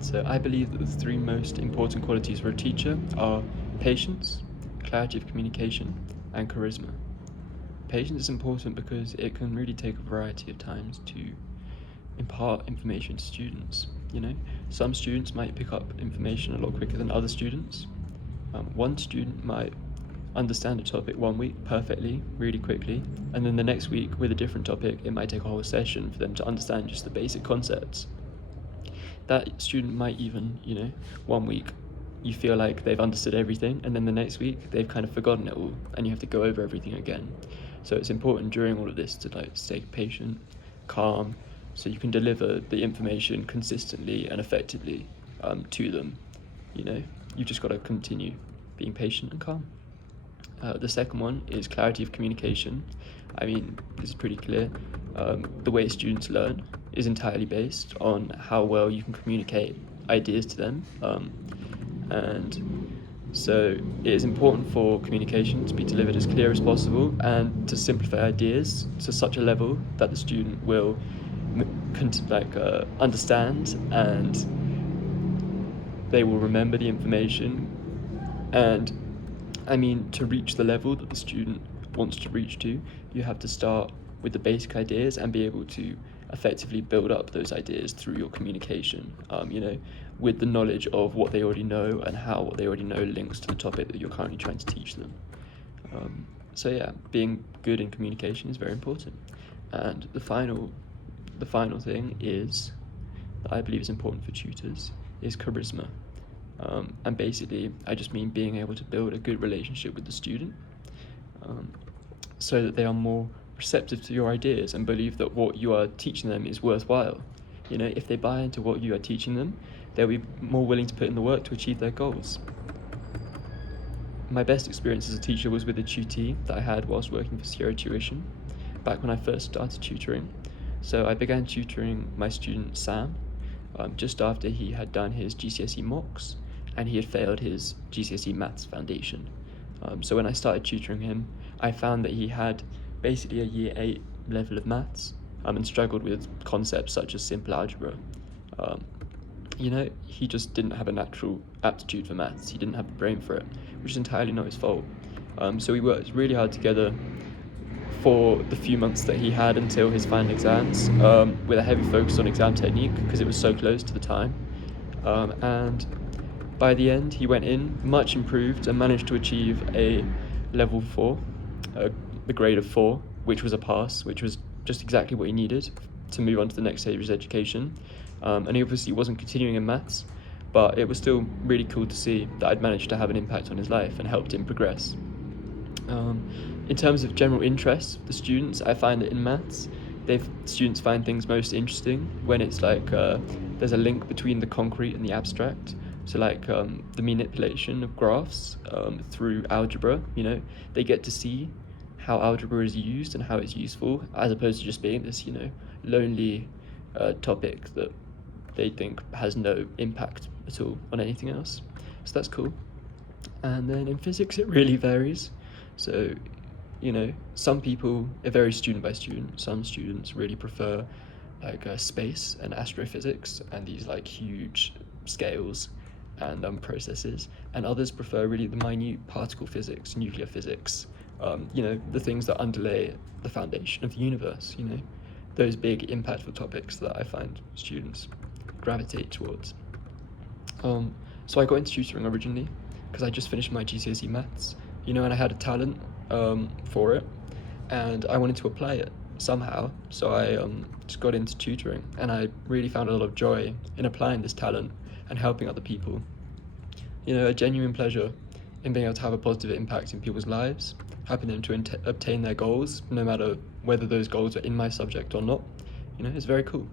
So I believe that the three most important qualities for a teacher are patience, clarity of communication, and charisma. Patience is important because it can really take a variety of times to impart information to students. You know, some students might pick up information a lot quicker than other students. One student might understand a topic one week perfectly, really quickly, and then the next week with a different topic, it might take a whole session for them to understand just the basic concepts. That student might even, one week you feel like they've understood everything, and then the next week they've kind of forgotten it all, and you have to go over everything again. So it's important during all of this to stay patient, calm, so you can deliver the information consistently and effectively to them. You've just got to continue being patient and calm. The second one is clarity of communication. I mean, this is pretty clear. The way students learn is entirely based on how well you can communicate ideas to them. And so it is important for communication to be delivered as clear as possible and to simplify ideas to such a level that the student will understand, and they will remember the information. And I mean, to reach the level that the student wants to reach to, you have to start with the basic ideas and be able to effectively build up those ideas through your communication, with the knowledge of what they already know and how what they already know links to the topic that you're currently trying to teach them. So yeah, being good in communication is very important. And the final thing is, that I believe is important for tutors, is charisma. And basically, I just mean being able to build a good relationship with the student, so that they are more receptive to your ideas and believe that what you are teaching them is worthwhile. If they buy into what you are teaching them, they'll be more willing to put in the work to achieve their goals. My best experience as a teacher was with a tutee that I had whilst working for Sierra Tuition, back when I first started tutoring. So I began tutoring my student Sam, just after he had done his GCSE mocks and he had failed his GCSE Maths Foundation. So when I started tutoring him, I found that he had basically a year 8 level of maths, and struggled with concepts such as simple algebra. He just didn't have a natural aptitude for maths. He didn't have the brain for it, which is entirely not his fault. So we worked really hard together for the few months that he had until his final exams, with a heavy focus on exam technique because it was so close to the time. And by the end, he went in much improved and managed to achieve a level 4, the grade of 4, which was a pass, which was just exactly what he needed to move on to the next stage of his education. And he obviously wasn't continuing in maths, but it was still really cool to see that I'd managed to have an impact on his life and helped him progress. In terms of general interest, the students, I find that in maths, students find things most interesting when it's there's a link between the concrete and the abstract. So the manipulation of graphs through algebra, they get to see how algebra is used and how it's useful, as opposed to just being this, lonely topic that they think has no impact at all on anything else. So that's cool. And then in physics, it really varies. So, some people, it varies student by student. Some students really prefer space and astrophysics and these huge scales and processes, and others prefer really the minute particle physics, nuclear physics, the things that underlay the foundation of the universe, those big impactful topics that I find students gravitate towards. So I got into tutoring originally because I just finished my GCSE maths, and I had a talent for it, and I wanted to apply it somehow. So I just got into tutoring, and I really found a lot of joy in applying this talent and helping other people. A genuine pleasure in being able to have a positive impact in people's lives, helping them to obtain their goals, no matter whether those goals are in my subject or not. It's very cool.